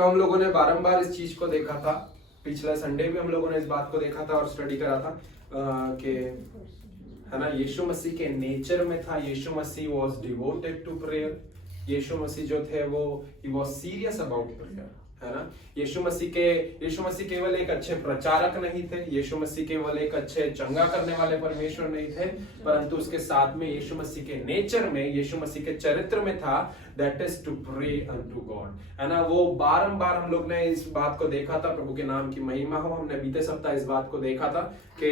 तो हम लोगों ने बारंबार इस चीज को देखा था, पिछला संडे भी हम लोगों ने इस बात को देखा था और स्टडी करा था कि है ना, यीशु मसीह के नेचर में था, यीशु मसीह was devoted to prayer. Yeshu मसीह जो थे वो he was serious about prayer, है ना। यीशु मसीह केवल एक अच्छे प्रचारक नहीं थे, यीशु मसीह केवल एक अच्छे चंगा करने वाले परमेश्वर नहीं थे, परंतु उसके साथ में यीशु मसीह के नेचर में, यीशु मसीह के चरित्र में था that is to pray unto God, है ना। वो बारंबार हम लोग ने इस बात को देखा था, प्रभु के नाम की महिमा हो। हमने बीते सप्ताह इस बात को देखा था कि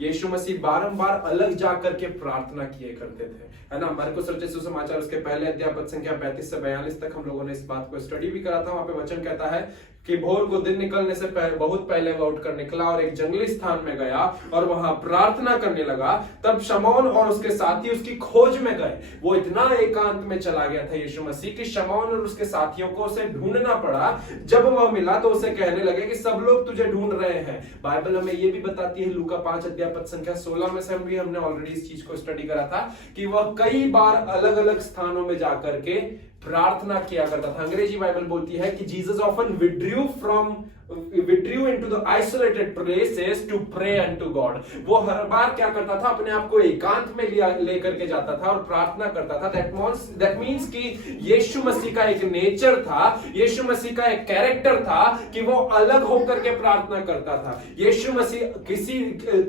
यीशु मसीह बारंबार अलग जाकर के प्रार्थना किए करते थे, है ना। मरकुस रचित सुसमाचार उसके पहले अध्याय पद संख्या 35 से 42 तक हम लोगों ने इस बात को स्टडी भी करा था। वहां पे वचन कहता है कि भोर को दिन निकलने से बहुत पहले वह उठकर निकला और एक जंगली स्थान में गया और वहां प्रार्थना करने लगा। तब शमौन और उसके साथी उसकी खोज में गए। वो इतना एकांत में चला गया था यीशु मसीह कि शमौन और उसके साथियों को उसे ढूंढना पड़ा। जब वह मिला तो उसे कहने लगे कि सब लोग तुझे ढूंढ रहे हैं। बाइबल हमें ये भी बताती है, लूका 5 अध्याय पद संख्या 16 में से हमने ऑलरेडी इस चीज को स्टडी करा था कि वह कई बार अलग अलग स्थानों में जाकर के प्रार्थना किया करता था। अंग्रेजी बाइबल बोलती है कि Jesus often withdrew into the isolated places to pray unto God। वो हर बार क्या करता था, अपने आप को एकांत में लेकर के जाता था और प्रार्थना करता था। that means कि यीशु मसीह का एक नेचर था, यीशु मसीह का एक कैरेक्टर था कि वो अलग होकर के प्रार्थना करता था। यीशु मसीह किसी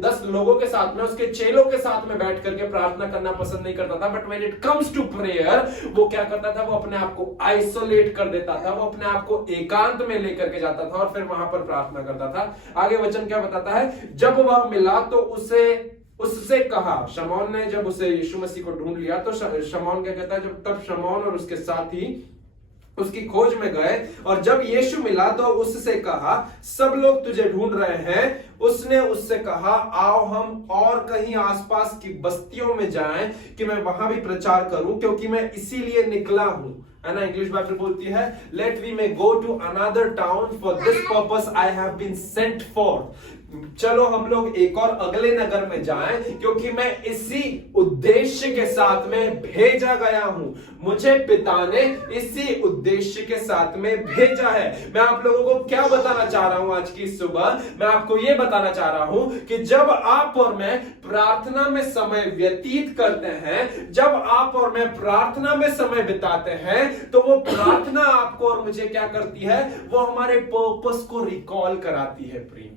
10 लोगों के साथ में, उसके चेलों के साथ में बैठ करके प्रार्थना करना पसंद नहीं करता था, but when it comes to prayer वो क्या करता था, वो अपने आप को आइसोलेट कर देता था, वो अपने आप को एकांत में लेकर के जाता था और फिर वहां पर प्रार्थना करता था। आगे वचन क्या बताता है, जब वह मिला तो उससे कहा, शमौन ने जब उसे यीशु मसीह को ढूंढ लिया तो शमौन क्या कहता है, तब शमौन और उसके साथी उसकी खोज में गए और जब यीशु मिला तो उससे कहा, सब लोग तुझे ढूंढ रहे हैं। उसने उससे कहा, आओ हम और कहीं आसपास की बस्तियों में जाएं कि मैं वहां भी प्रचार करूं, क्योंकि मैं इसीलिए निकला हूं, है ना। इंग्लिश बाइबल बोलती है, let we may go to another town for this purpose I have been sent for. चलो हम लोग एक और अगले नगर में जाएं, क्योंकि मैं इसी उद्देश्य के साथ में भेजा गया हूं। मुझे पिता ने इसी उद्देश्य के साथ में भेजा है। मैं आप लोगों को क्या बताना चाह रहा हूं आज की सुबह, मैं आपको यह बताना चाह रहा हूं कि जब आप और मैं प्रार्थना में समय व्यतीत करते हैं, जब आप और मैं प्रार्थना में समय बिताते हैं, तो वो प्रार्थना आपको और मुझे क्या करती है, वो हमारे पर्पस को रिकॉल कराती है। प्रेम,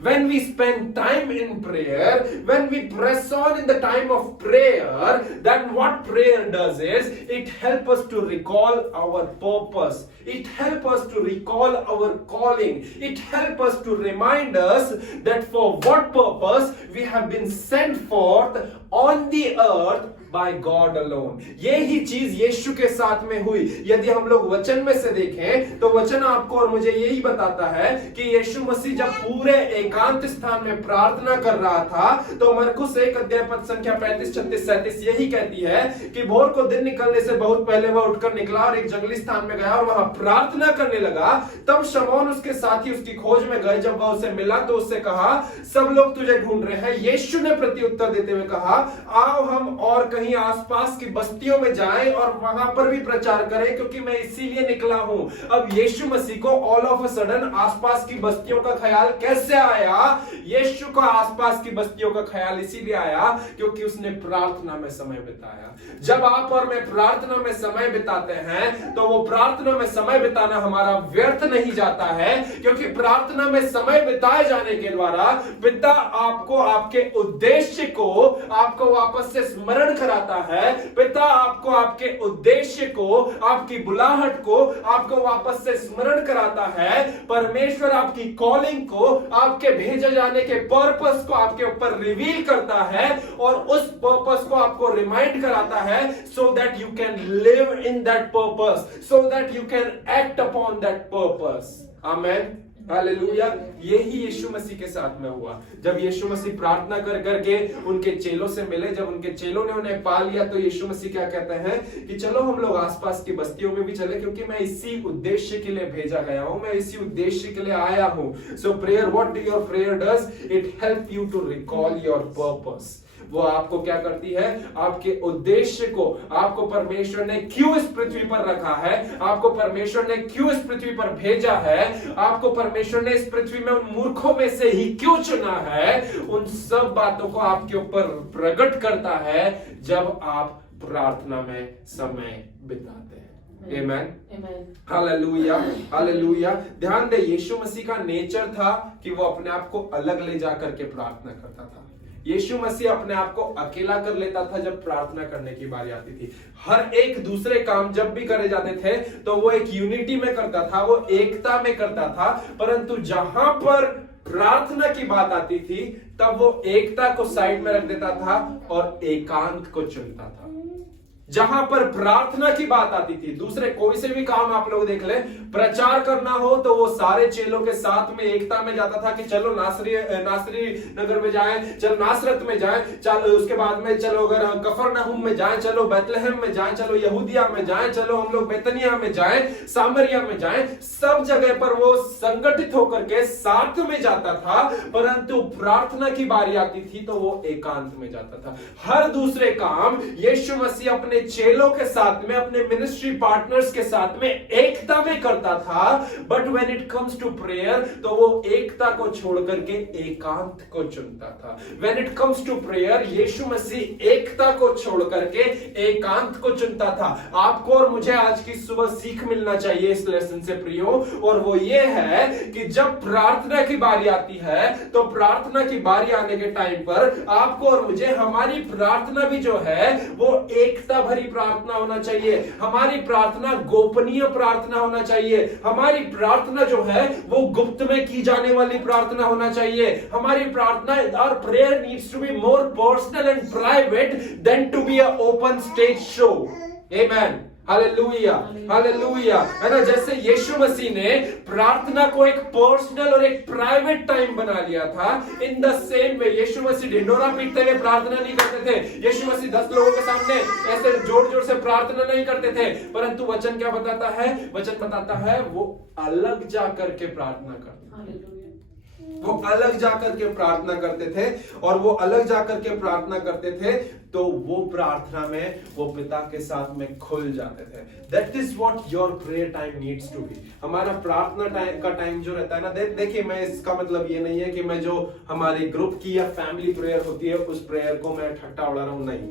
when we spend time in prayer, when we press on in the time of prayer, then what prayer does is it helps us to recall our purpose, it helps us to recall our calling, it helps us to remind us that for what purpose we have been sent forth on the earth by God alone। ये ही चीज यीशु के साथ में हुई। यदि हम लोग वचन में से देखें तो वचन आपको और मुझे यही बताता है कि यीशु मसीह जब पूरे एकांत स्थान में प्रार्थना कर रहा था, तो मरकुस 1 अध्याय पद संख्या 35, 36, 37 यही कहती है कि भोर को दिन निकलने से बहुत पहले वह उठकर निकला और एक जंगली स्थान में गया और वहां प्रार्थना करने लगा। तब शमौन उसके साथी उसकी खोज में गए। जब वह उसे मिला तो उससे कहा, सब लोग तुझे ढूंढ रहे हैं। यीशु ने प्रति उत्तर देते हुए कहा, आओ हम और कहीं आसपास की बस्तियों में जाएं और वहां पर भी प्रचार करें, क्योंकि मैं इसीलिए निकला हूं। अब यीशु मसीह को ऑल ऑफ अ सडन आसपास की बस्तियों का ख्याल कैसे आया? यीशु को आसपास की बस्तियों का ख्याल इसीलिए आया क्योंकि उसने प्रार्थना में समय बिताया। जब आप और मैं प्रार्थना में समय बिताते हैं तो वो प्रार्थना में समय बिताना हमारा व्यर्थ नहीं जाता है, क्योंकि प्रार्थना में समय बिताए जाने के द्वारा पिता आपको आपके उद्देश्य को आपको वापस से स्मरण कराता है। पिता आपको आपके उद्देश्य को, आपकी बुलाहट को आपको वापस से स्मरण कराता है। परमेश्वर आपकी कॉलिंग को, आपके भेजे जाने के पर्पस को आपके ऊपर रिवील करता है और उस पर्पस को आपको रिमाइंड कराता है, so that you can live in that purpose, so that you can act upon that purpose। Amen, hallelujah. यही यीशु मसीह के साथ में हुआ। जब यीशु मसीह प्रार्थना कर करके उनके चेलों से मिले, जब उनके चेलों ने उन्हें पा लिया, तो यीशु मसीह क्या कहते हैं कि चलो हम लोग आसपास की बस्तियों में भी चले, क्योंकि मैं इसी उद्देश्य के लिए भेजा गया हूं, मैं इसी उद्देश्य के लिए आया हूं। So prayer, what your prayer does, it help you to recall your purpose. वो आपको क्या करती है, आपके उद्देश्य को, आपको परमेश्वर ने क्यों इस पृथ्वी पर रखा है, आपको परमेश्वर ने क्यों इस पृथ्वी पर भेजा है, आपको परमेश्वर ने इस पृथ्वी में उन मूर्खों में से ही क्यों चुना है, उन सब बातों को आपके ऊपर प्रकट करता है जब आप प्रार्थना में समय बिताते हैं। आमेन, हालेलुया, हालेलुया। ध्यान दे, यीशु मसीह का नेचर था कि वो अपने आप को अलग ले जाकर के प्रार्थना करता था। यीशु मसीह अपने आप को अकेला कर लेता था जब प्रार्थना करने की बारी आती थी। हर एक दूसरे काम जब भी करे जाते थे तो वो एक यूनिटी में करता था, वो एकता में करता था, परंतु जहां पर प्रार्थना की बात आती थी तब वो एकता को साइड में रख देता था और एकांत को चुनता था। जहां पर प्रार्थना की बात आती थी, दूसरे कोई से भी काम आप लोग देख ले, प्रचार करना हो तो वो सारे चेलों के साथ में एकता में जाता था कि चलो नासरी नगर में जाएं, चलो नासरत में जाएं, चलो उसके बाद में चलो अगर कफरनहूम में जाएं, चलो बैतलहम में जाएं, चलो यहूदिया में जाएं, चलो हम लोग बेतनिया में जाएं, सामरिया में जाएं, सब जगह पर वो संगठित होकर के साथ में जाता था। परंतु प्रार्थना की बारी आती थी तो वो एकांत में जाता था। हर दूसरे काम यीशु मसीह अपने चेलों के साथ में, अपने मिनिस्ट्री पार्टनर्स के साथ में एकता में करता था, but when it comes to prayer तो वो एकता को छोड़ करके एकांत को चुनता था। When it comes to prayer Yeshu Masih एकता को छोड़ करके एकांत को चुनता था। आपको और मुझे आज की सुबह सीख मिलना चाहिए इस लेसन से प्रियो, और वो ये है कि जब प्रार्थना की बारी आती है तो प्रार्थना की बारी आने के टाइम पर आपको और मुझे हमारी प्रार्थना भी जो है वो एकता भरी प्रार्थना होना चाहिए। हमारी प्रार्थना गोपनीय प्रार्थना होना चाहिए। हमारी प्रार्थना जो है वो गुप्त में की जाने वाली प्रार्थना होना चाहिए। हमारी प्रार्थना और prayer needs to be more personal and private than to be a open stage show. Amen, hallelujah, hallelujah. है ना, जैसे यीशु मसीह ने प्रार्थना को एक पर्सनल और एक प्राइवेट टाइम बना लिया था, इन द सेम वे यीशु मसीह ढिंढोरा पीटते हुए प्रार्थना नहीं करते थे। यीशु मसीह 10 लोगों के सामने ऐसे जोर जोर से प्रार्थना नहीं करते थे, परंतु वचन क्या बताता है, वचन बताता है वो अलग जाकर के प्रार्थना करते, वो अलग जाकर के प्रार्थना करते थे, और वो अलग जाकर के प्रार्थना करते थे तो वो प्रार्थना में वो पिता के साथ में खुल जाते थे। That is what your prayer time needs to be। हमारा प्रार्थना टाइम का टाइम जो रहता है ना, देखिए मैं इसका मतलब ये नहीं है कि मैं जो हमारे ग्रुप की या फैमिली प्रेयर होती है उस प्रेयर को मैं ठट्टा उड़ा रहा हूं, नहीं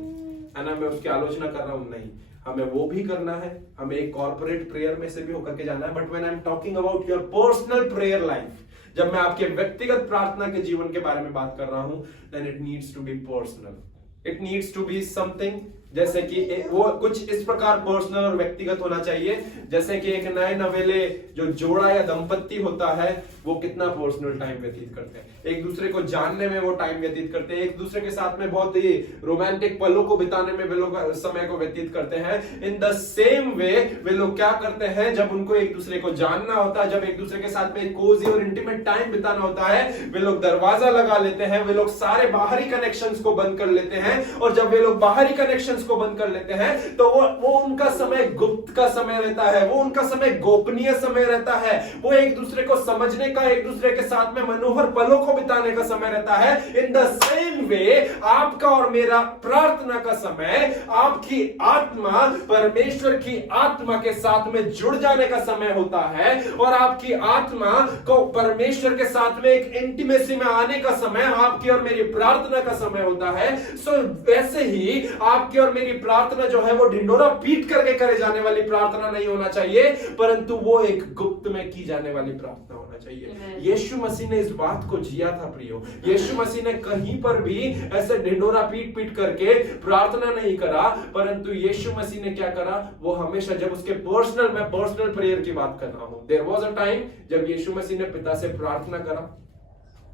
है ना, मैं उसकी आलोचना कर रहा हूं, नहीं, हमें वो भी करना है, हमें एक कॉर्पोरेट प्रेयर में से भी होकर के जाना है। But when I am talking about your personal prayer life, जब मैं आपके व्यक्तिगत प्रार्थना के जीवन के बारे में बात कर रहा हूं, then it needs to be personal, it needs to be something, जैसे कि वो कुछ इस प्रकार पर्सनल और व्यक्तिगत होना चाहिए जैसे कि एक नए नवेले जो जोड़ा या दंपत्ति होता है वो कितना पर्सनल टाइम व्यतीत करते हैं, एक दूसरे को जानने में वो टाइम व्यतीत करते हैं, एक दूसरे के साथ में बहुत ही रोमांटिक पलों को बिताने में वे लोग समय को व्यतीत करते हैं। इन द सेम वे वे लोग क्या करते हैं, जब उनको एक दूसरे को जानना होता है, जब एक दूसरे के साथ में कोजी और इंटीमेट टाइम बिताना होता है, वे लोग दरवाजा लगा लेते हैं, वे लोग सारे बाहरी कनेक्शंस को बंद कर लेते हैं, और जब वे लोग बाहरी कनेक्शंस को बंद कर लेते हैं तो वो उनका समय गुप्त का समय रहता है, वो उनका समय गोपनीय समय रहता है, वो एक दूसरे को समझने का, एक दूसरे के साथ में मनोहर पलों को बिताने का समय रहता है। इन द सेम वे आपका और मेरा प्रार्थना का समय आपकी आत्मा परमेश्वर की आत्मा के साथ में जुड़ जाने का समय होता है, और आपकी आत्मा को परमेश्वर के साथ में एक इंटीमेसी में आने का समय आपकी और मेरी प्रार्थना का समय होता है। सो वैसे ही आपकी और मेरी प्रार्थना जो है वो ढिंढोरा पीट करके करे जाने वाली प्रार्थना नहीं होना चाहिए, परंतु वो एक गुप्त में की जाने वाली प्रार्थना होना चाहिए। यीशु मसीह ने इस बात को जिया था प्रियो, यीशु मसीह ने कहीं पर भी ऐसे ढिंढोरा पीट पीट करके प्रार्थना नहीं करा, परंतु यीशु मसीह ने क्या करा, वो हमेशा जब उसके मैं पर्सनल प्रेयर की बात कर रहा हूं, देयर वाज अ टाइम जब यीशु मसीह ने पिता से प्रार्थना करा,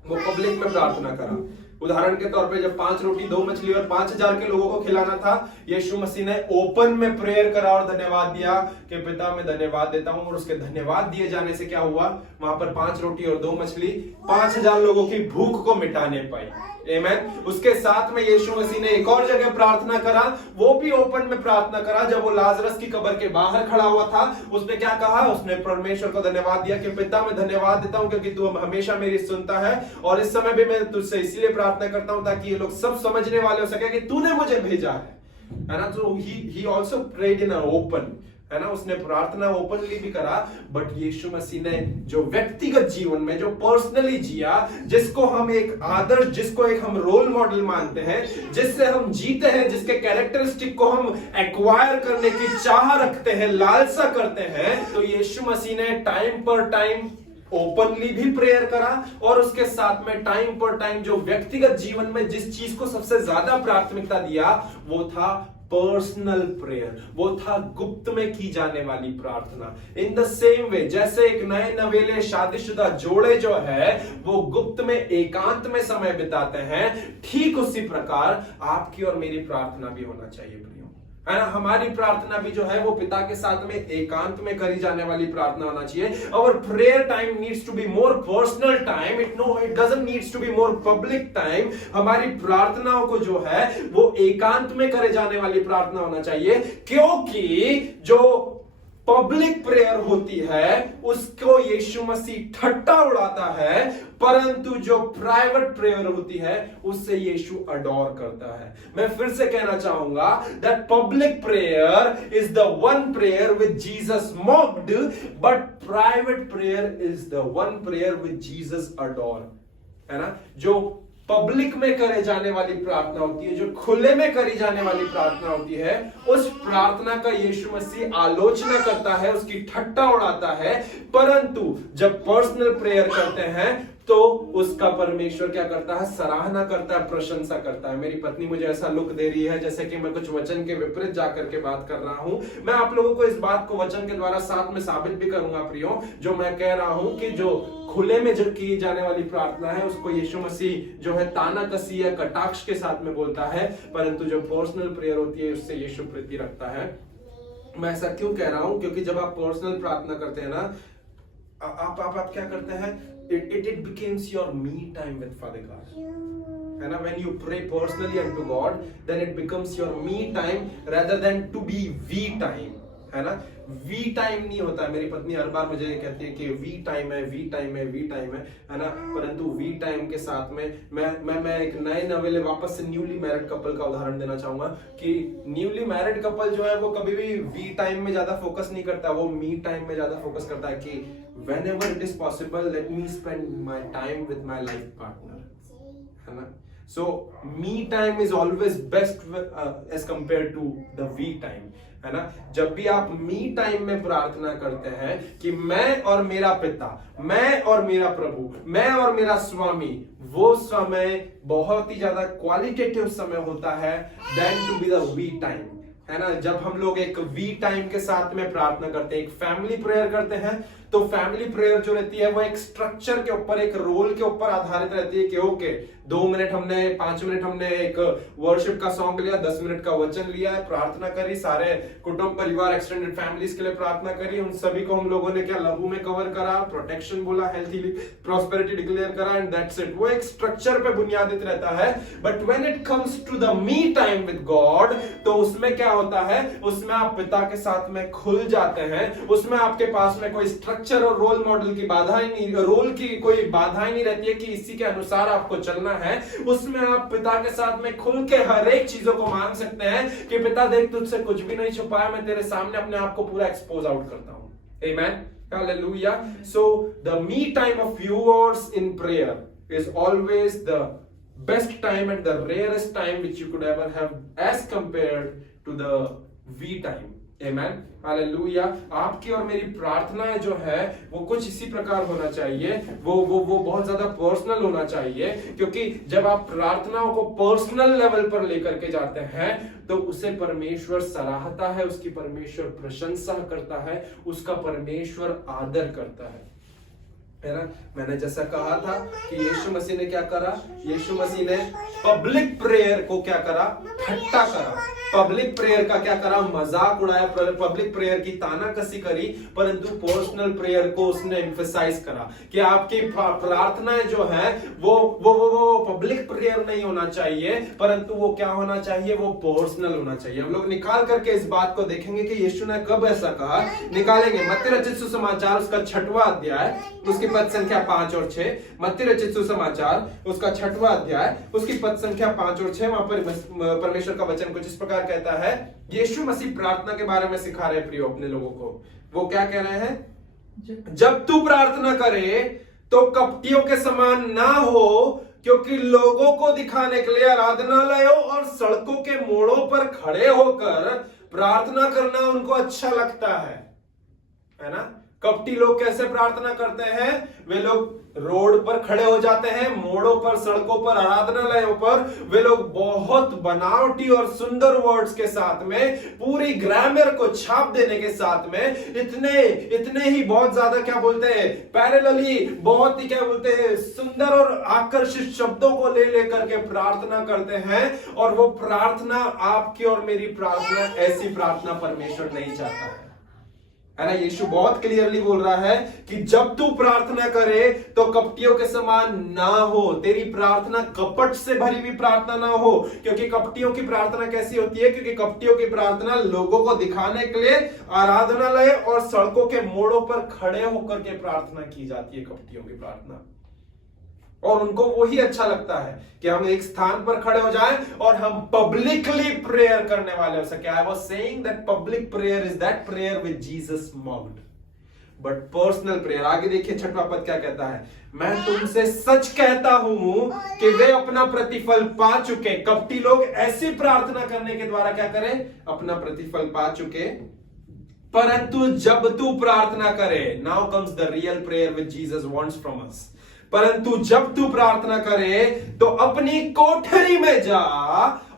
वो पब्लिक में प्रार्थना करा। उदाहरण के तौर पे जब 5 रोटी 2 मछली और 5000 के लोगों को खिलाना था, यीशु मसीह ने ओपन में प्रेयर करा और धन्यवाद दिया कि पिता मैं धन्यवाद देता हूं, और उसके धन्यवाद दिए जाने से क्या हुआ, वहां पर 5 रोटी और 2 मछली 5000 लोगों की भूख को मिटाने पाई। आमेन। उसके साथ में यीशु मसीह ने एक और जगह प्रार्थना करा, वो भी ओपन में प्रार्थना करा, जब वो लाजरस की कब्र के बाहर खड़ा हुआ था, उसने क्या कहा, उसने परमेश्वर को धन्यवाद दिया कि पिता मैं धन्यवाद देता हूं क्योंकि तू हमेशा मेरी सुनता है, और इस समय भी मैं तुझसे इसीलिए प्रार्थना करता हूं ताकि ये लोग सब समझने वाले हो सके कि तूने मुझे भेजा है ना। तो he also prayed in open, है ना, उसने प्रार्थना ओपनली भी करा, बट यीशु मसीह ने जो व्यक्तिगत जीवन में जो पर्सनली जिया, जिसको हम एक आदर्श, जिसको एक हम रोल मॉडल मानते हैं, जिससे हम जीते हैं, जिसके कैरेक्टरिस्टिक को हम एक्वायर करने की चाह रखते हैं, लालसा करते हैं, तो यीशु मसीह ने टाइम पर टाइम ओपनली भी प्रेयर करा और उसके साथ में टाइम पर टाइम जो व्यक्तिगत जीवन में जिस चीज को सबसे ज्यादा प्राथमिकता दिया वो था पर्सनल प्रेयर, वो था गुप्त में की जाने वाली प्रार्थना। इन द सेम वे जैसे एक नए नवेले शादीशुदा जोड़े जो है वो गुप्त में एकांत में समय बिताते हैं, ठीक उसी प्रकार आपकी और मेरी प्रार्थना भी होना चाहिए प्रियो, है ना। हमारी प्रार्थना भी जो है वो पिता के साथ में एकांत में करी जाने वाली प्रार्थना होना चाहिए। और prayer time needs to be more personal time, it doesn't needs to be more public time. हमारी प्रार्थनाओं को जो है वो एकांत में करे जाने वाली प्रार्थना होना चाहिए, क्योंकि जो पब्लिक प्रेयर होती है उसको यीशु मसीह ठट्टा उड़ाता है, परंतु जो प्राइवेट प्रेयर होती है उससे यीशु अडोर करता है। मैं फिर से कहना चाहूंगा that public prayer is the one prayer with Jesus mocked, but private prayer is the one prayer with Jesus adore, है ना। जो पब्लिक में करे जाने वाली प्रार्थना होती है, जो खुले में करी जाने वाली प्रार्थना होती है, उस प्रार्थना का यीशु मसीह आलोचना करता है, उसकी ठट्टा उड़ाता है। परंतु जब पर्सनल प्रेयर करते हैं तो उसका परमेश्वर क्या करता है, सराहना करता है, प्रशंसा करता है। मेरी पत्नी मुझे ऐसा लुक दे रही है जैसे कि मैं कुछ वचन के विपरीत जाकर के बात कर रहा हूं। मैं आप लोगों को इस बात को वचन के द्वारा साथ में साबित भी करूंगा प्रियो, जो मैं कह रहा हूं कि जो खुले में जो की जाने वाली प्रार्थना है उसको यीशु मसीह जो है ताना कसी या कटाक्ष के साथ में बोलता है, परंतु जो पर्सनल प्रेयर होती है उससे यीशु प्रीति रखता है। मैं ऐसा क्यों कह रहा हूं, क्योंकि जब आप पर्सनल प्रार्थना करते हैं ना, आप क्या करते हैं, it becomes your me time with Father God, है ना। When you pray personally unto God, then it becomes your me time rather than to be we time, है ना। वी टाइम नहीं होता है। मेरी पत्नी हर बार मुझे कहती है कि वी टाइम है, वी टाइम है, वी टाइम है ना। परंतु वी टाइम के साथ में मैं एक नए नवेले वापस से न्यूली मैरिड कपल का उदाहरण देना चाहूंगा कि न्यूली मैरिड कपल जो है वो कभी भी वी टाइम में ज्यादा फोकस नहीं करता, वो मी टाइम में ज्यादा फोकस करता है कि whenever it is possible let me spend my time with my life partner, है ना। So me time is always best as compared to the we time, है ना। जब भी आप मी टाइम में प्रार्थना करते हैं कि मैं और मेरा पिता, मैं और मेरा प्रभु, मैं और मेरा स्वामी, वो समय बहुत ही ज्यादा क्वालिटेटिव समय होता है than to be the we time, है ना। जब हम लोग एक वी टाइम के साथ में प्रार्थना करते हैं, एक फैमिली प्रेयर करते हैं, तो फैमिली प्रेयर जो रहती है वो एक स्ट्रक्चर के ऊपर, एक रोल के ऊपर आधारित रहती है कि ओके 2 मिनट हमने 5 मिनट हमने एक वर्शिप का सॉन्ग लिया, 10 मिनट का वचन लिया, प्रार्थना करी, सारे कुटुंब परिवार एक्सटेंडेड फैमिलीज के लिए प्रार्थना करी, उन सभी को हम लोगों ने क्या लहू में कवर करा, प्रोटेक्शन बोला, हेल्थी प्रॉस्पेरिटी डिक्लेयर करा एंड दैट्स इट। वो एक स्ट्रक्चर पे बुनियादित रहता है। But when it comes to the me time with God, तो उसमें क्या होता है, उसमें आप पिता के साथ में खुल जाते हैं, उसमें आपके पास में कोई स्ट्रक्चर और रोल मॉडल की बाधा ही नहीं, रोल की कोई बाधा ही नहीं रहती है कि इसी के अनुसार आपको चलना है। उसमें आप पिता के साथ में खुल के हर एक चीजों को मांग सकते हैं कि पिता देख तुझसे कुछ भी नहीं छुपाया, मैं तेरे सामने अपने आप को पूरा एक्सपोज आउट करता हूं। Amen, hallelujah. So the me time of yours in prayer is always the best time and the rarest time which you could ever have as compared to the we time. Amen, hallelujah. आपकी और मेरी प्रार्थनाएं जो है वो कुछ इसी प्रकार होना चाहिए, वो बहुत ज्यादा पर्सनल होना चाहिए, क्योंकि जब आप प्रार्थनाओं को पर्सनल लेवल पर लेकर के जाते हैं तो उसे परमेश्वर सराहता है, उसकी परमेश्वर प्रशंसा करता है, उसका परमेश्वर आदर करता है ना। मैंने जैसा कहा था कि यीशु मसीह ने क्या करा, यीशु मसीह ने पब्लिक प्रेयर को क्या करा, ठट्टा करा, पब्लिक प्रेयर का क्या करा, मजाक उड़ाया, पब्लिक प्रेयर की तानाकसी करी, परंतु पर्सनल प्रेयर को उसने एम्फसाइज करा कि आपकी प्रार्थनाएं जो है वो पब्लिक प्रेयर नहीं होना चाहिए, परंतु वो क्या होना चाहिए, वो पर्सनल होना चाहिए। हम लोग निकाल करके इस बात को देखेंगे कि यीशु ने कब ऐसा कहा, निकालेंगे। मत्ती रचित सुसमाचार उसका 6वां अध्याय उसकी पद संख्या 5 और 6, मत्ती रचित सुसमाचार उसका 6वां अध्याय, उसकी पद संख्या 5 और 6, वहां पर परमेश्वर का वचन कुछ इस प्रकार कहता है। यीशु मसीह प्रार्थना के बारे में सिखा रहे प्रियो अपने लोगों को। वो क्या कह रहे हैं? जब तू प्रार्थना करे तो कपटियों के समान ना हो, क्योंकि लोगों को दिखाने के लिए आराधनालयों और सड़कों के मोड़ों पर खड़े होकर प्रार्थना करना उनको अच्छा लगता है ना। कपटी लोग कैसे प्रार्थना करते हैं? वे लोग रोड पर खड़े हो जाते हैं, मोड़ों पर, सड़कों पर, आराधनालयों पर। वे लोग बहुत बनावटी और सुंदर वर्ड्स के साथ में, पूरी ग्रामर को छाप देने के साथ में, इतने ही बहुत ज्यादा क्या बोलते हैं, पैरेलली बहुत ही क्या बोलते हैं, सुंदर और आकर्षित शब्दों को ले लेकर के प्रार्थना करते हैं। और वो प्रार्थना, आपकी और मेरी प्रार्थना, ऐसी प्रार्थना परमेश्वर नहीं चाहता है ना। यीशु बहुत क्लियरली बोल रहा है कि जब तू प्रार्थना करे तो कपटियों के समान ना हो। तेरी प्रार्थना कपट से भरी हुई प्रार्थना ना हो, क्योंकि कपटियों की प्रार्थना कैसी होती है? क्योंकि कपटियों की प्रार्थना लोगों को दिखाने के लिए आराधनालय और सड़कों के मोड़ों पर खड़े होकर के प्रार्थना की जाती है, कपटियों की प्रार्थना। और उनको वही अच्छा लगता है कि हम एक स्थान पर खड़े हो जाएं और हम पब्लिकली प्रेयर करने वाले हो सके। I was saying that public prayer is that prayer with Jesus mocked, but personal prayer, आगे देखिए 6वां पद क्या कहता है? मैं तुमसे सच कहता हूं कि वे अपना प्रतिफल पा चुके। कपटी लोग ऐसी प्रार्थना करने के द्वारा क्या करें? अपना प्रतिफल पा चुके। परंतु जब तू प्रार्थना करे, now comes the real prayer with Jesus wants from us. परंतु जब तू प्रार्थना करे तो अपनी कोठरी में जा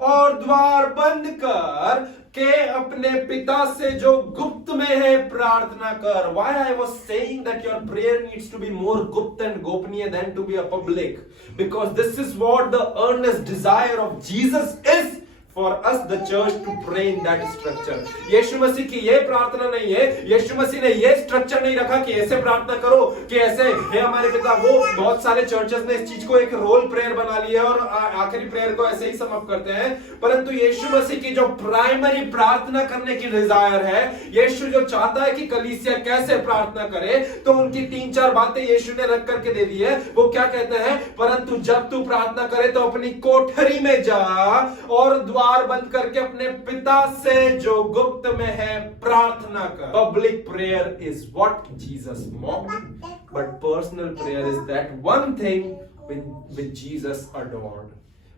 और द्वार बंद कर के अपने पिता से जो गुप्त में है प्रार्थना कर। Why I was saying that your prayer needs to be more गुप्त and गोपनीय than to be a public, because this is what the earnest desire of Jesus is for us the church to pray in that structure। यीशु मसीह की ये प्रार्थना नहीं है, यीशु मसीह ने ये structure नहीं रखा कि ऐसे प्रार्थना करो कि ऐसे हे हमारे पिता। वो बहुत सारे चर्चेस ने इस चीज को एक रोल प्रेयर बना लिया और आखिरी प्रेयर को ऐसे ही समाप्त करते हैं। परंतु यीशु मसीह की जो प्राइमरी प्रार्थना करने की डिजायर है, यीशु जो चाहता है कि कलीसिया कैसे प्रार्थना करे, तो उनकी 3-4 बातें यीशु ने रख करके दे दी है। वो क्या कहते हैं? परंतु जब तू प्रार्थना करे तो अपनी कोठरी में जा और द्वार बंद करके अपने पिता से जो गुप्त में है प्रार्थना कर। Public prayer is what Jesus mocked, but personal prayer is that one thing with Jesus adored,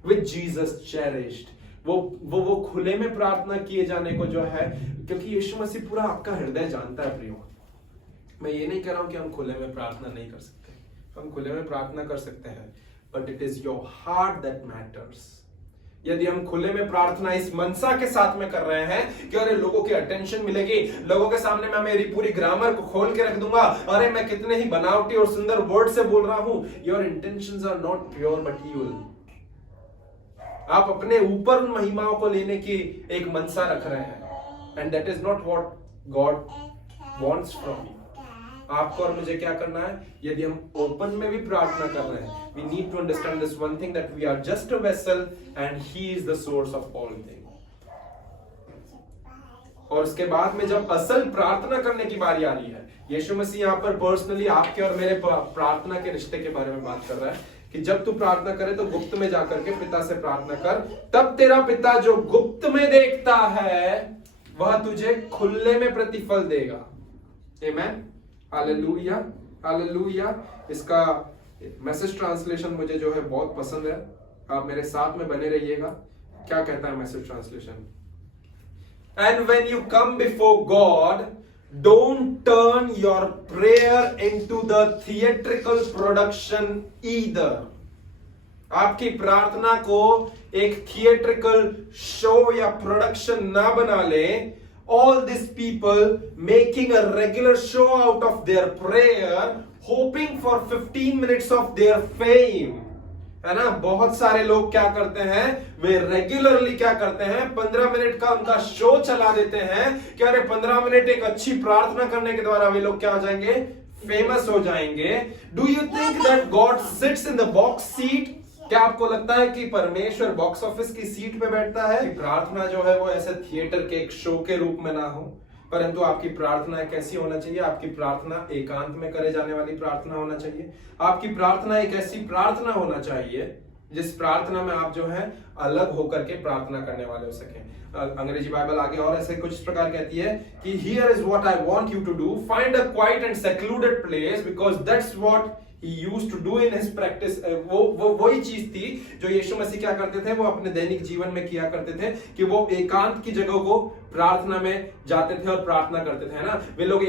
with Jesus cherished. वो खुले में प्रार्थना किए जाने को जो है, क्योंकि यीशु मसीह पूरा आपका हृदय जानता है प्रियो। मैं ये नहीं कह रहा हूं कि हम खुले में प्रार्थना नहीं कर सकते, हम खुले में प्रार्थना कर सकते हैं, but it is your heart that matters. यदि हम खुले में प्रार्थना इस मनसा के साथ में कर रहे हैं कि अरे लोगों की अटेंशन मिलेगी, लोगों के सामने मैं मेरी पूरी ग्रामर को खोल के रख दूंगा, अरे मैं कितने ही बनावटी और सुंदर वर्ड से बोल रहा हूं, your intentions are not pure but evil. आप अपने ऊपर उन महिमाओं को लेने की एक मनसा रख रहे हैं, and that is not what God wants from you. आपको और मुझे क्या करना है? यदि हम ओपन में भी प्रार्थना कर रहे हैं, we need to understand this one thing, that we are just a vessel and he is the source of all things। और उसके बाद में जब असल प्रार्थना करने की बारी आ रही है, यीशु मसीह यहाँ पर पर्सनली आपके और मेरे प्रार्थना के रिश्ते के बारे में बात कर रहा है कि जब तू प्रार्थना करे तो गुप्त में जाकर के पिता से प्रार्थना कर, तब तेरा पिता जो गुप्त में देखता है वह तुझे खुले में प्रतिफल देगा। आमीन, हालेलुया, हालेलुया। इसका मैसेज ट्रांसलेशन मुझे जो है बहुत पसंद है, आप मेरे साथ में बने रहिएगा। क्या कहता है message translation? And when you come before God, don't turn your prayer into the theatrical production either. आपकी प्रार्थना को एक थिएट्रिकल शो या प्रोडक्शन ना बना ले। All these people making a regular show out of their prayer, hoping for 15 minutes of their fame, है ना। बहुत सारे लोग क्या करते हैं? वे रेगुलरली क्या करते हैं? 15 मिनट का उनका शो चला देते हैं कि अरे 15 मिनट एक अच्छी प्रार्थना करने के द्वारा वे लोग क्या हो जाएंगे? फेमस हो जाएंगे। Do you think that God sits in the box seat? क्या आपको लगता है कि परमेश्वर बॉक्स ऑफिस की सीट पे बैठता है? प्रार्थना जो है वो ऐसे थिएटर के एक शो के रूप में ना हो, परंतु आपकी प्रार्थना कैसी होना चाहिए? आपकी प्रार्थना एकांत में करे जाने वाली प्रार्थना होना चाहिए। आपकी प्रार्थना एक ऐसी प्रार्थना होना चाहिए जिस प्रार्थना में आप जो है अलग होकर के प्रार्थना करने वाले हो सके। अंग्रेजी बाइबल आगे और ऐसे कुछ इस प्रकार कहती है कि here is what I want you to do, find a quiet and secluded place because that's what he used to do in his practice। वो वही चीज थी जो यीशु मसीह क्या करते थे, वो अपने दैनिक जीवन में किया करते थे कि वो एकांत की जगह को प्रार्थना में जाते थे और प्रार्थना करते थे, है ना। वे लोग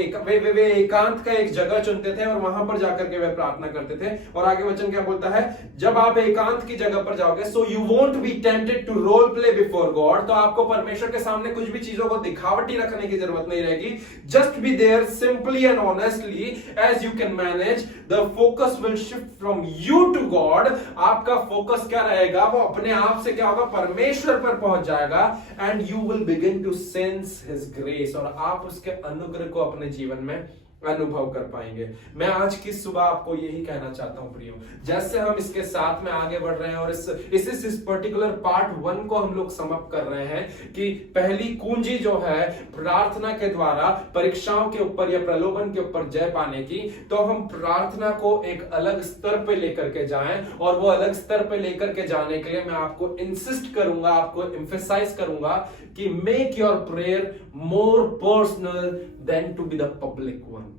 वे एकांत का एक जगह चुनते थे और वहां पर जाकर के वे प्रार्थना करते थे। और आगे वचन क्या बोलता है, जब आप एकांत की जगह पर जाओगे, so you won't be tempted to role play before God, तो आपको परमेश्वर के सामने कुछ भी चीजों को दिखावटी रखने की जरूरत नहीं रहेगी। Just be there simply and honestly as you can manage. The focus will shift from you to God. आपका फोकस क्या रहेगा, वो अपने आप से क्या होगा, परमेश्वर पर पहुंच जाएगा। And you will begin to sense his grace, और आप उसके अनुग्रह को अपने जीवन में अनुभव कर पाएंगे। मैं आज की सुबह आपको यही कहना चाहता हूं प्रियो, जैसे हम इसके साथ में आगे बढ़ रहे हैं और इस पर्टिकुलर पार्ट 1 को हम लोग समाप्त कर रहे हैं कि पहली कुंजी जो है प्रार्थना के द्वारा परीक्षाओं के ऊपर या प्रलोभन के ऊपर जय पाने की, तो हम प्रार्थना को एक अलग स्तर पे लेकर के जाएं। और वो अलग स्तर पे लेकर के जाने के लिए मैं आपको इंसिस्ट करूंगा, आपको एम्फेसाइज करूंगा कि make your prayer more personal then to be the public one.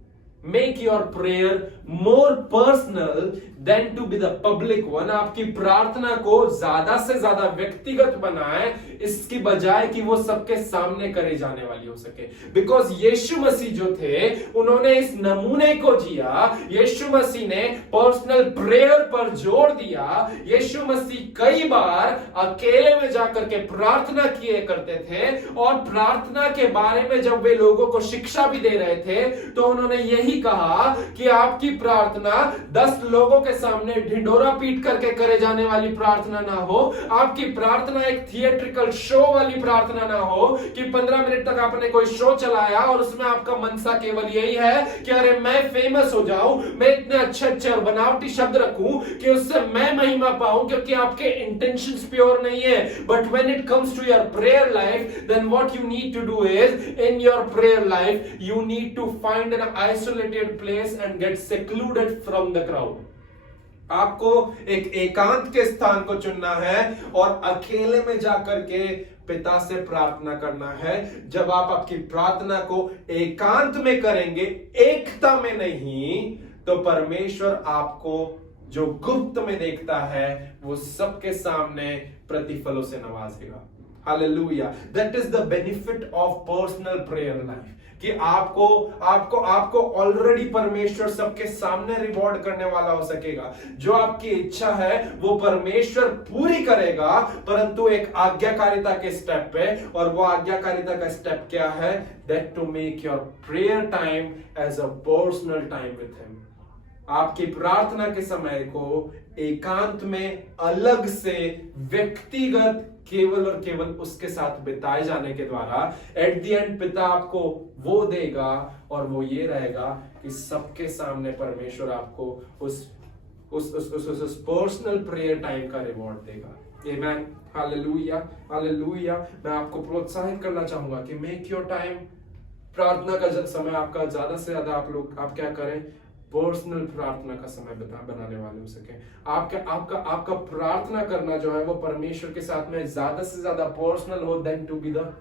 Make your prayer more personal than to be the public one। आपकी प्रार्थना को ज्यादा से ज्यादा व्यक्तिगत बनाएं, इसकी बजाय कि वो सबके सामने करे जाने वाली हो सके। बिकॉज यीशु मसीह जो थे, उन्होंने इस नमूने को जिया। यीशु मसीह ने पर्सनल प्रेयर पर जोर दिया। यीशु मसीह कई बार अकेले में जाकर के प्रार्थना किए करते थे, और प्रार्थना के बारे में जब वे लोगों को शिक्षा भी दे रहे थे, तो उन्होंने यही कहा कि आपकी प्रार्थना 10 लोगों के सामने ढिंढोरा पीट करके करे जाने वाली प्रार्थना ना हो। आपकी प्रार्थना एक थिएट्रिकल शो वाली प्रार्थना ना हो कि 15 मिनट तक आपने कोई शो चलाया और उसमें आपका मनसा केवल यही है कि अरे मैं फेमस हो जाऊं, मैं इतने अच्छे और बनावटी शब्द रखूं कि उससे मैं महिमा पाऊं, क्योंकि आपके इंटेंशंस प्योर नहीं है। But when it comes to your prayer life, then what you need to do is, in your prayer life you need to find an isolated place and get secluded from the crowd। आपको एक एकांत के स्थान को चुनना है और अकेले में जाकर के पिता से प्रार्थना करना है। जब आप आपकी प्रार्थना को एकांत में करेंगे, एकता में नहीं, तो परमेश्वर आपको जो गुप्त में देखता है वो सबके सामने प्रतिफलों से नवाजेगा। Hallelujah. That is the benefit of personal prayer life, कि आपको ऑलरेडी परमेश्वर सबके सामने रिवॉर्ड करने वाला हो सकेगा। जो आपकी इच्छा है वो परमेश्वर पूरी करेगा, परंतु एक आज्ञाकारिता के स्टेप पे। और वो आज्ञाकारिता का स्टेप क्या है? That to make your prayer time as a personal time with him. आपकी प्रार्थना के समय को एकांत में अलग से व्यक्तिगत केवल और केवल उसके साथ बिताए जाने के द्वारा एट द एंड पिता आपको वो देगा, और वो ये रहेगा कि सबके सामने परमेश्वर आपको उस पर्सनल प्रेयर टाइम का रिवॉर्ड देगा। आमेन। Hallelujah, hallelujah. मैं आपको प्रोत्साहित करना चाहूंगा कि मेक योर टाइम, प्रार्थना का समय आपका ज्यादा से ज्यादा आप क्या करें, पर्सनल प्रार्थना का समय बनाने वाले हो सके। आपका प्रार्थना करना जो है वो परमेश्वर के साथ में ज्यादा से ज्यादा पर्सनल हो then to be the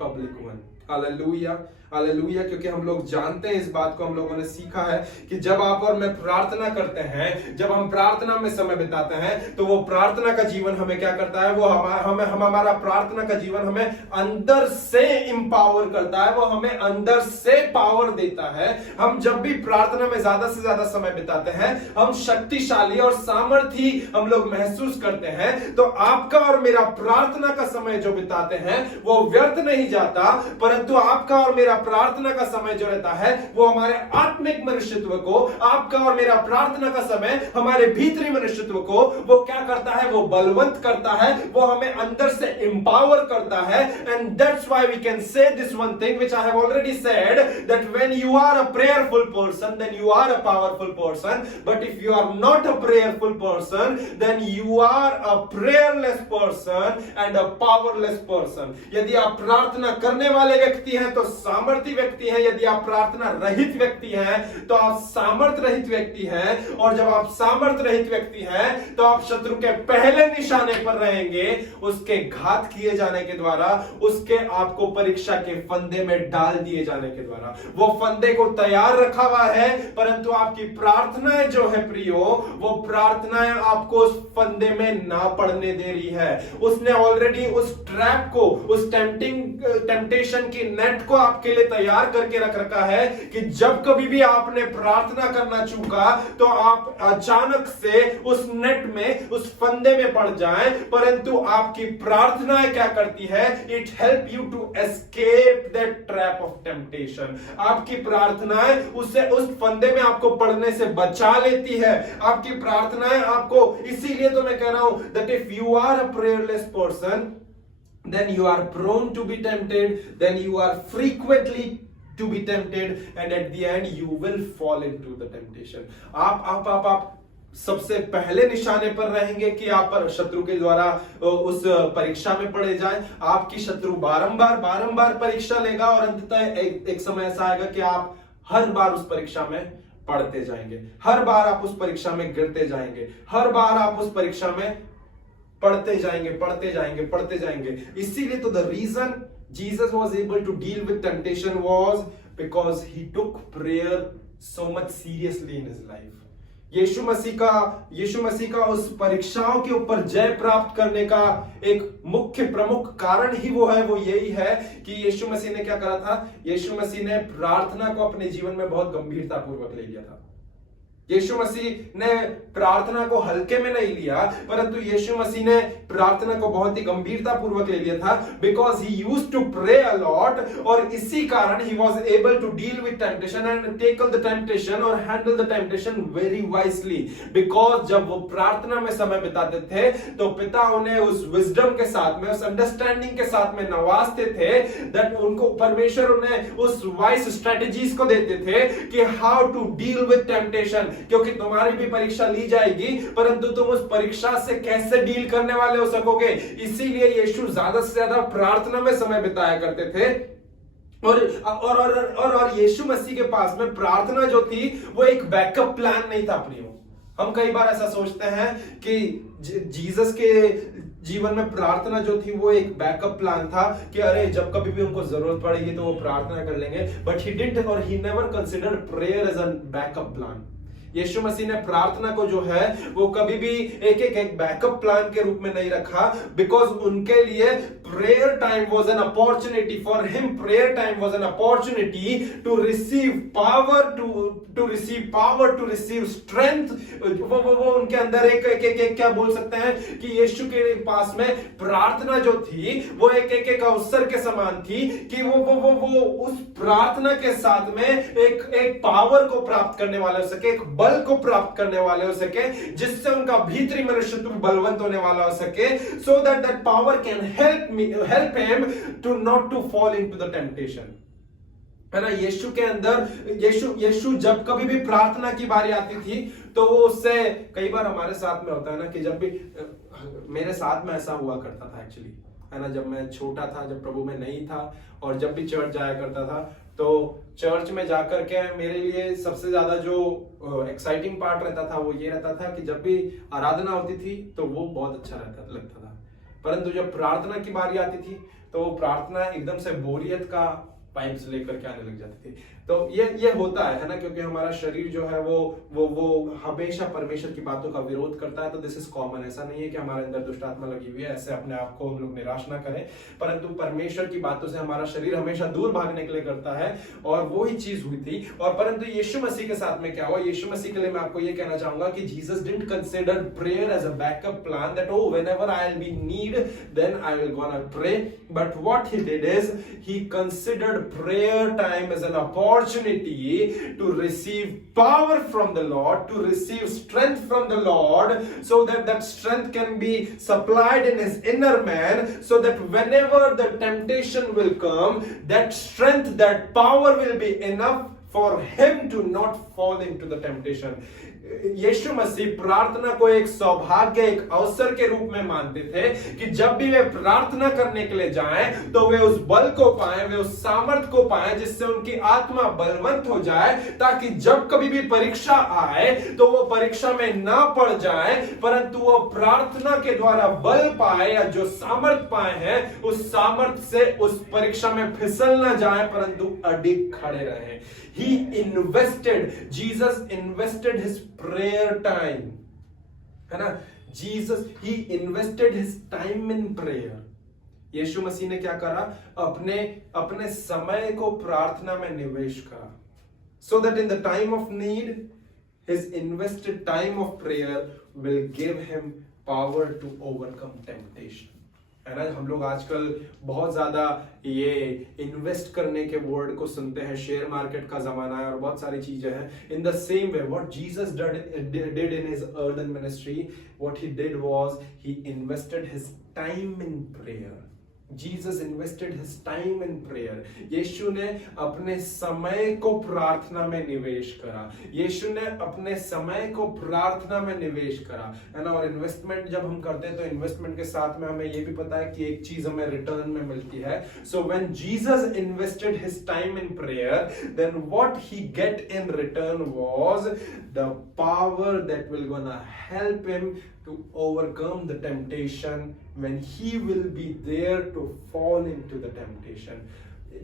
public one. Hallelujah, hallelujah. क्योंकि हम लोग जानते हैं, इस बात को हम लोगों ने सीखा है कि जब आप और मैं प्रार्थना करते हैं, जब हम प्रार्थना में समय बिताते हैं, तो वो प्रार्थना का जीवन हमें क्या करता है, वो हमारा प्रार्थना का जीवन हमें अंदर से इंपावर करता है, वो हमें अंदर से पावर देता है। हम जब भी प्रार्थना में ज्यादा से ज्यादा समय बिताते हैं, हम शक्तिशाली और सामर्थी हम लोग महसूस करते हैं। तो आपका और मेरा प्रार्थना का समय जो बिताते हैं वो व्यर्थ नहीं जाता, परंतु आपका और मेरा प्रार्थना का समय जो रहता है वो हमारे आत्मिक मनुष्यत्व को, आपका और मेरा प्रार्थना का समय हमारे भीतरी मनुष्यत्व को वो क्या करता है, वो बलवंत करता है, वो हमें अंदर से एम्पावर करता है। And that's why we can say this one thing which I have already said, that when you are a prayerful person then you are a powerful person, but if you are not a prayerful person then you are a prayerless person and a powerless person. यदि आप प्रार्थना करने वाले व्यक्ति हैं तो सामर्थ्य व्यक्ति हैं, यदि आप प्रार्थना रहित व्यक्ति हैं तो आप सामर्थ रहित व्यक्ति हैं, और जब आप सामर्थ रहित व्यक्ति हैं तो आप शत्रु के पहले निशाने पर रहेंगे, उसके घात किए जाने के द्वारा, उसके आपको परीक्षा के फंदे में डाल दिए जाने के द्वारा। वो फंदे को तैयार रखा हुआ है, परंतु आपकी प्रार्थनाएं जो है प्रियो, वो प्रार्थनाएं आपको उस फंदे में ना पड़ने दे रही है। उसने ऑलरेडी उस ट्रैप को, उस टेम्पटेशन की नेट को आपके लिए तैयार करके रख रखा है कि जब कभी भी आपने प्रार्थना करना चूका तो आप अचानक से उस नेट में, उस फंदे में पड़ जाएं। परंतु आपकी प्रार्थनाएं क्या करती है, it help you to escape that trap of temptation. आपकी प्रार्थनाएं उससे, उस फंदे में आपको पड़ने से बचा लेती है। आपकी प्रार्थनाएं आपको, इसीलिए तो मैं कह रहा हूं that if you are a prayerless person then you are prone to be tempted, then you are frequently to be tempted, and at the end you will fall into the temptation. आप सबसे पहले निशाने पर रहेंगे कि आप पर शत्रु के द्वारा उस परीक्षा में पड़े जाएं। आपकी शत्रु बारंबार परीक्षा लेगा और अंततः एक समय ऐसा आएगा कि आप हर बार उस परीक्षा में पढ़ते जाएंगे, हर बार आप उस परीक्षा में गिरते जाएंगे, हर बार आप उस परीक्षा में पढ़ते जाएंगे। इसीलिए तो the reason Jesus was able to deal with temptation was because he took prayer so much seriously in his life. Yeshu Masih का उस परीक्षाओं के ऊपर जय प्राप्त करने का एक मुख्य प्रमुख कारण ही वो है, वो यही है कि यीशु मसीह ने क्या करा था, यीशु मसीह ने प्रार्थना को अपने जीवन में बहुत गंभीरता पूर्वक ले लिया था। यीशु मसीह ने प्रार्थना को हल्के में नहीं लिया, परंतु यीशु मसीह ने प्रार्थना को बहुत ही गंभीरता पूर्वक ले लिया था, because he used to pray a lot, और इसी कारण ही was able to deal with temptation and tackle the temptation और handle the temptation very wisely. Because जब वो प्रार्थना में समय बिताते थे तो पिता उन्हें उस विजडम के साथ में, उस अंडरस्टैंडिंग के साथ में नवाजते थे, दैट उनको परमेश्वर उन्हें उस वाइज स्ट्रेटेजीज को देते थे कि how to deal with temptation. क्योंकि तुम्हारी भी परीक्षा ली जाएगी, परंतु तुम उस परीक्षा से कैसे डील करने वाले हो सकोगे। इसीलिए यीशु ज्यादा से ज्यादा प्रार्थना में समय बिताया करते थे। और यीशु मसीह के पास में प्रार्थना जो थी वो एक बैकअप प्लान नहीं था प्रियो। हम कई बार ऐसा सोचते हैं कि जीसस के जीवन में प्रार्थना जो थी वो एक बैकअप प्लान था कि अरे जब कभी भी उनको जरूरत पड़ेगी तो वो प्रार्थना कर लेंगे, बट ही डिडंट और he never considered prayer as a backup plan. Yeshu Masih ने प्रार्थना को जो है वो कभी भी एक बैकअप प्लान के रूप में नहीं रखा, बिकॉज उनके लिए prayer time was an opportunity for him. Prayer time was an opportunity to receive power, to receive strength. वो उनके अंदर एक क्या बोल सकते हैं कि यीशु के पास में प्रार्थना जो थी वो एक अवसर के समान थी कि वो उस प्रार्थना के साथ में एक पावर को प्राप्त करने वाले हो सके, एक बल को प्राप्त करने वाले हो सके, जिससे उनका भीतरी मनुष्यत्व बलवंत होने वाला हो सके, so that power can help him to not to fall into the temptation। है ना, यीशु के अंदर यीशु जब कभी भी प्रार्थना की बारी आती थी तो वो उससे, कई बार हमारे साथ में होता है ना कि जब भी, मेरे साथ में ऐसा हुआ करता था एक्चुअली, है ना, जब मैं छोटा था, जब प्रभु में नहीं था और जब भी चर्च जाया करता था, तो चर्च में जाकर के मेरे लिए सबसे ज्यादा जो एक्साइटिंग पार्ट रहता था वो ये रहता था कि जब भी आराधना होती थी तो वो बहुत अच्छा लगता था, परंतु जब प्रार्थना की बारी आती थी तो वो प्रार्थना एकदम से बोरियत का पाइप्स लेकर के आने लग जाती थी। तो ये होता है ना, क्योंकि हमारा शरीर जो है वो हमेशा परमेश्वर की बातों का विरोध करता है। तो दिस इज कॉमन, ऐसा नहीं है कि हमारे अंदर दुष्ट आत्मा लगी हुई है, ऐसे अपने आप को हम लोग निराश ना करें, परंतु परमेश्वर की बातों से हमारा शरीर हमेशा दूर भागने के लिए करता है, और वो ही चीज हुई थी। और परंतु यीशु मसीह के साथ में क्या हुआ, यीशु मसीह के लिए मैं आपको ये कहना चाहूंगा कि Jesus didn't consider prayer as a backup plan, that oh whenever I'll be need then I will gonna pray, but what he did is he considered prayer time as an opportunity to receive power from the Lord, to receive strength from the Lord, so that that strength can be supplied in his inner man, so that whenever the temptation will come, that strength, that power will be enough for him to not fall into the temptation. यीशु मसीह प्रार्थना को एक सौभाग्य, एक अवसर के रूप में मानते थे कि जब भी वे प्रार्थना करने के लिए जाएं तो वे उस बल को पाएं, वे उस सामर्थ को पाएं जिससे उनकी आत्मा बलवंत हो जाए, ताकि जब कभी भी परीक्षा आए तो वो परीक्षा में ना पड़ जाए, परंतु वो प्रार्थना के द्वारा बल पाए या जो सामर्थ पाए हैं उस सामर्थ से उस परीक्षा में फिसल ना जाए, परंतु अडिग खड़े रहे। He invested, Jesus invested his prayer time, है ना? Jesus, he invested his time in prayer. यीशु मसीह ने क्या करा, अपने समय को प्रार्थना में निवेश करा, so that in the time of need, his invested time of prayer will give him power to overcome temptation. है ना? हम लोग आजकल बहुत ज्यादा ये इन्वेस्ट करने के वर्ड को सुनते हैं, शेयर मार्केट का जमाना है और बहुत सारी चीजें हैं। In the same way what Jesus did in his earthen ministry, what he did was he invested his time in prayer. Jesus invested his time in prayer. यीशु ने अपने समय को प्रार्थना में निवेश करा, यीशु ने अपने समय को प्रार्थना में निवेश करा, है ना? और इन्वेस्टमेंट जब हम करते हैं तो इन्वेस्टमेंट के साथ में हमें ये भी पता है कि एक चीज हमें रिटर्न में मिलती है। So when Jesus invested his time in prayer, then what he get in return was the power that will gonna help him to overcome the temptation when he will be there to fall into the temptation.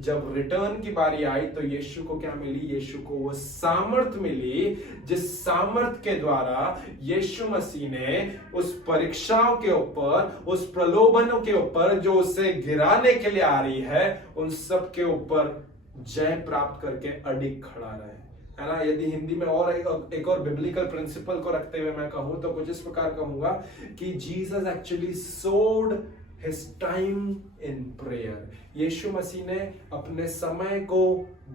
जब return की बारी आई तो यीशु को क्या मिली, यीशु को वो सामर्थ मिली जिस सामर्थ के द्वारा यीशु मसीह ने उस परीक्षाओं के ऊपर, उस प्रलोभनों के ऊपर जो उसे गिराने के लिए आ रही है, उन सब के ऊपर जय प्राप्त करके अडिग खड़ा रहे, है ना? यदि हिंदी में और एक और बिब्लिकल प्रिंसिपल को रखते हुए मैं कहूं तो कुछ इस प्रकार कहूंगा कि जीसस एक्चुअली सोड his time in prayer. Yeshu Masih ने अपने समय को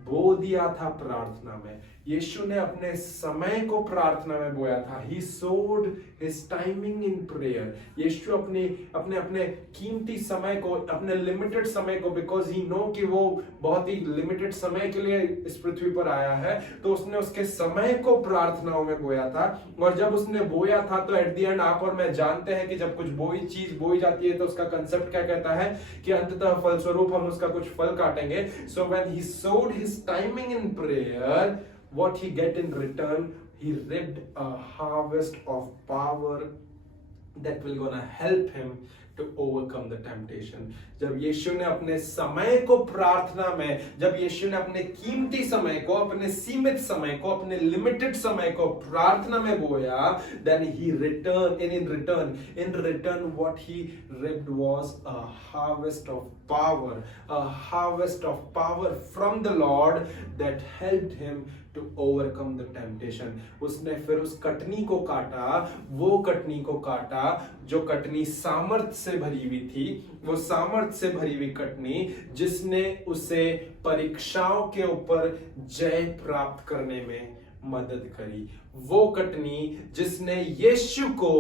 बो दिया था प्रार्थना में, यीशु ने अपने समय को प्रार्थना में बोया था। He sowed his timing in prayer. यीशु अपने कीमती समय को, अपने लिमिटेड समय को, because he know कि वो बहुत ही लिमिटेड समय के लिए इस पृथ्वी पर आया है, तो उसने उसके समय को प्रार्थनाओं में बोया था। और जब उसने बोया था तो एट द एंड आप और मैं जानते हैं कि जब कुछ चीज बोई जाती है तो उसका कंसेप्ट क्या कहता है कि अंततः फलस्वरूप हम उसका कुछ फल काटेंगे। So when he sowed his timing in prayer, what he get in return, he reaped a harvest of power that will gonna help him to overcome the temptation. जब यीशु ने अपने समय को प्रार्थना में, जब यीशु ने अपने कीमती समय को, अपने सीमित समय को, अपने लिमिटेड समय को प्रार्थना में बोया, then he returned, in return what he reaped was a harvest of power from the Lord that helped him to overcome the temptation. उसने फिर उस कटनी को काटा, वो कटनी को काटा जो कटनी सामर्थ से भरी हुई थी, वो सामर्थ से भरी हुई कटनी जिसने उसे परीक्षाओं के ऊपर जय प्राप्त करने में मदद करी, वो कटनी जिसने यीशु को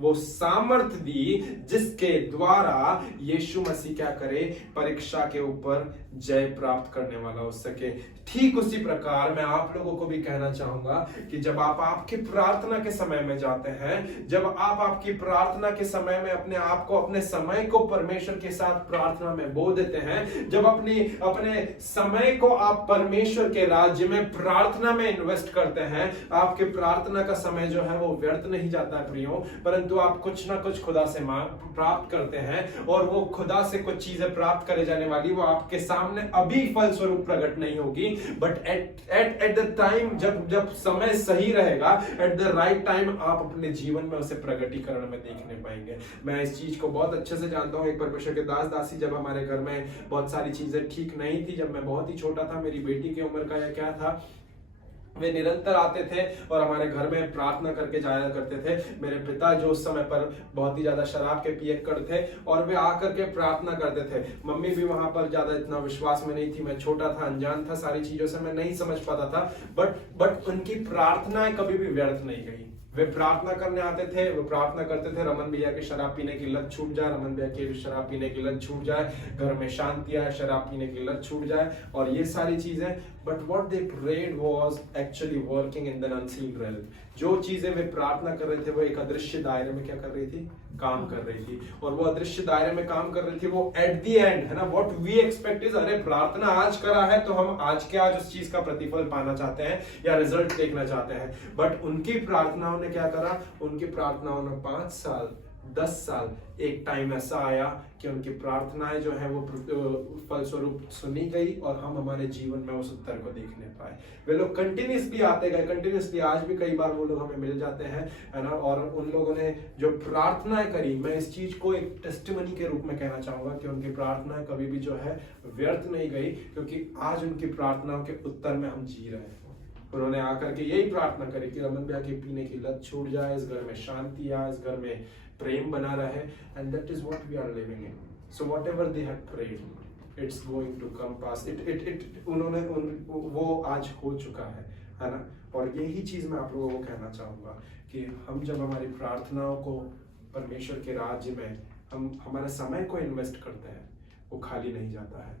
वो सामर्थ दी जिसके द्वारा यीशु मसीह क्या करे, परीक्षा के ऊपर जय प्राप्त करने वाला हो सके। ठीक उसी प्रकार मैं आप लोगों को भी कहना चाहूंगा कि जब आप आपकी प्रार्थना के समय में जाते हैं, जब आप आपकी प्रार्थना के समय में अपने आप को, अपने समय को परमेश्वर के साथ प्रार्थना में बो देते हैं, जब अपने समय को आप परमेश्वर के राज्य में प्रार्थना में इन्वेस्ट करते हैं, आपके प्रार्थना का समय जो है वो व्यर्थ नहीं जाता है प्रियो, परंतु आप कुछ ना कुछ खुदा से प्राप्त करते हैं, और वो खुदा से कुछ चीजें प्राप्त करे जाने वाली वो आपके सामने अभी फल स्वरूप प्रकट नहीं होगी, बट एट द टाइम, जब समय सही रहेगा, एट द राइट टाइम आप अपने जीवन में उसे प्रकटीकरण में देखने पाएंगे। मैं इस चीज को बहुत अच्छे से जानता हूँ। एक परमेश्वर के दास दासी, जब हमारे घर में बहुत सारी चीजें ठीक नहीं थी, जब मैं बहुत ही छोटा था, मेरी बेटी की उम्र का या क्या था, वे निरंतर आते थे और हमारे घर में प्रार्थना करके जाया करते थे। मेरे पिता जो उस समय पर बहुत ही ज्यादा शराब के पियक्कड़ थे, और वे आकर के प्रार्थना करते थे। मम्मी भी वहां पर ज्यादा इतना विश्वास में नहीं थी, मैं छोटा था, अनजान था, सारी चीजों से मैं नहीं समझ पाता था, बट उनकी प्रार्थनाएं कभी भी व्यर्थ नहीं गई। वे प्रार्थना करने आते थे, वो प्रार्थना करते थे, रमन भैया की शराब पीने की लत छूट जाए, रमन भैया की शराब पीने की लत छूट जाए, घर में शांति आए, शराब पीने की लत छूट जाए, और ये सारी चीजें। But what they prayed was actually working in the unseen realm. जो चीजें वे प्रार्थना कर रहे थे वो एक अदृश्य दायरे में क्या कर रही थी, काम कर रही थी, और वो अदृश्य दायरे में काम कर रही थी। वो एट द एंड, है ना, व्हाट वी एक्सपेक्ट इज, अरे प्रार्थना आज करा है तो हम आज के आज उस चीज का प्रतिफल पाना चाहते हैं या रिजल्ट देखना चाहते हैं। बट उनकी प्रार्थनाओं ने क्या करा, उनकी प्रार्थनाओं ने 5 साल 10 साल, एक टाइम ऐसा आया कि उनकी प्रार्थनाएं जो है वो फलस्वरूप सुनी गई, और हम हमारे जीवन में उस उत्तर को देखने पाए। वे लोग कंटिन्यूसली आते गए, कंटिन्यूसली, आज भी कई बार वो लोग हमें मिल जाते हैं, है ना, और उन लोगों ने जो प्रार्थनाएं करी, मैं इस चीज को एक टेस्टिमनी के रूप में कहना चाहूंगा कि उनकी प्रार्थनाएं कभी भी जो है व्यर्थ नहीं गई, क्योंकि आज उनकी प्रार्थनाओं के उत्तर में हम जी रहे हैं। उन्होंने आकर के यही प्रार्थना करी कि रमन भैया की पीने की लत छूट जाए, इस घर में शांति आए, इस घर में प्रेम बना रहे, and that is what we are living in. So whatever they have prayed, it's going to come pass. उन्होंने वो आज हो चुका है ना। और यही चीज मैं आप लोगों को कहना चाहूंगा कि हम जब हमारी प्रार्थनाओं को परमेश्वर के राज्य में हम हमारे समय को इन्वेस्ट करते हैं, वो खाली नहीं जाता है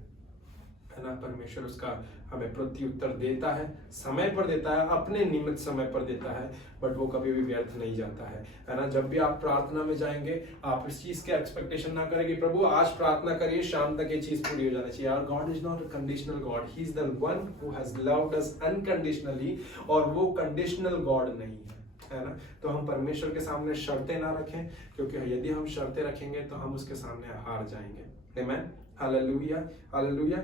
ना। परमेश्वर उसका हमें प्रत्युत्तर देता है, समय पर देता है, अपने निमित्त समय पर देता है, बट वो कभी भी व्यर्थ नहीं जाता है ना। जब भी आप प्रार्थना में जाएंगे, आप इस चीज के एक्सपेक्टेशन ना करें कि प्रभु आज प्रार्थना करिए, शाम तक ये चीज पूरी हो जानी चाहिए। Our God is not a conditional God, he is the one who has loved us unconditionally, और वो कंडीशनल गॉड नहीं है ना। तो हम परमेश्वर के सामने शर्तें ना रखें, क्योंकि यदि हम शर्तें रखेंगे तो हम उसके सामने हार जाएंगे। आमेन, हालेलुया, हालेलुया।